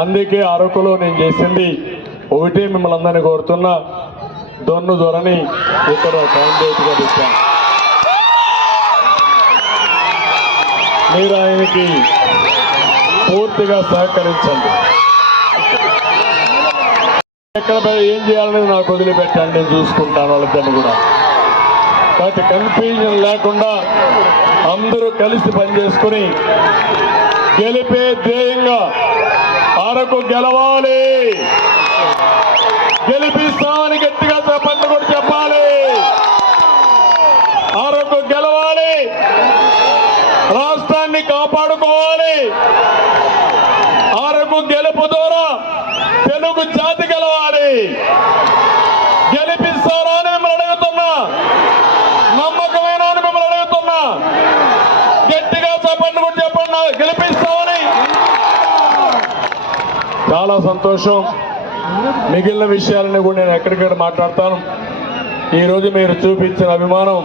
అందుకే అరకులో నేను చేసింది ఒకటే, మిమ్మల్ని అందరినీ కోరుతున్నా, దొన్ను దొరని ఇక్కడ క్యాండిడేట్గా పెట్టాను. మీరు ఆయనకి పూర్తిగా సహకరించండి. ఎక్కడ ఏం చేయాలనేది నాకు వదిలిపెట్టండి, నేను చూసుకుంటాను వాళ్ళిద్దరిని కూడా. కాబట్టి కన్ఫ్యూజన్ లేకుండా అందరూ కలిసి పనిచేసుకుని గెలిపే ధ్యేయంగా అరకు గెలవాలి, గెలిపిస్తామని గట్టిగా చెప్పండి కూడా చెప్పాలి. అరకు గెలవాలి, రాష్ట్రాన్ని కాపాడుకోవాలి. అరకు గెలుపు ద్వారా తెలుగు జాతి గెలవాలి. గెలిపిస్తారా అని మిమ్మల్ని అడుగుతున్నా, నమ్మకమైన అని మిమ్మల్ని అడుగుతున్నా. గట్టిగా చెప్పండి కూడా చెప్పండి, గెలిపిస్తామని. చాలా సంతోషం. మిగిలిన విషయాలని కూడా నేను ఎక్కడికక్కడ మాట్లాడతాను. ఈరోజు మీరు చూపించిన అభిమానం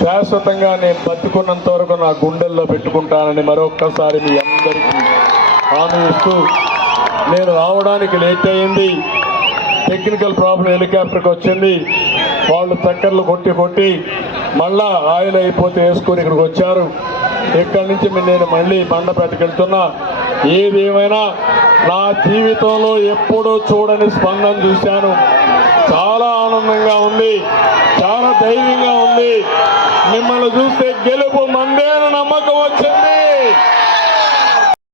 శాశ్వతంగా నేను బతుకున్నంత వరకు నా గుండెల్లో పెట్టుకుంటానని మరొక్కసారి మీ అందరికీ హామీ ఇస్తూ, నేను రావడానికి లేట్ అయింది, టెక్నికల్ ప్రాబ్లం, హెలికాప్టర్కి వచ్చింది. వాళ్ళు చక్కర్లు కొట్టి మళ్ళా ఆయిల్ అయిపోతే వేసుకొని ఇక్కడికి వచ్చారు. ఇక్కడి నుంచి నేను మళ్ళీ బండపేటకి వెళ్తున్నా. ఏది ఏమైనా నా జీవితంలో ఎప్పుడూ చూడని స్పందన చూశాను. చాలా ఆనందంగా ఉంది, చాలా ధైర్యంగా ఉంది. మిమ్మల్ని చూస్తే గెలుపు మందే నమ్మకం వచ్చింది.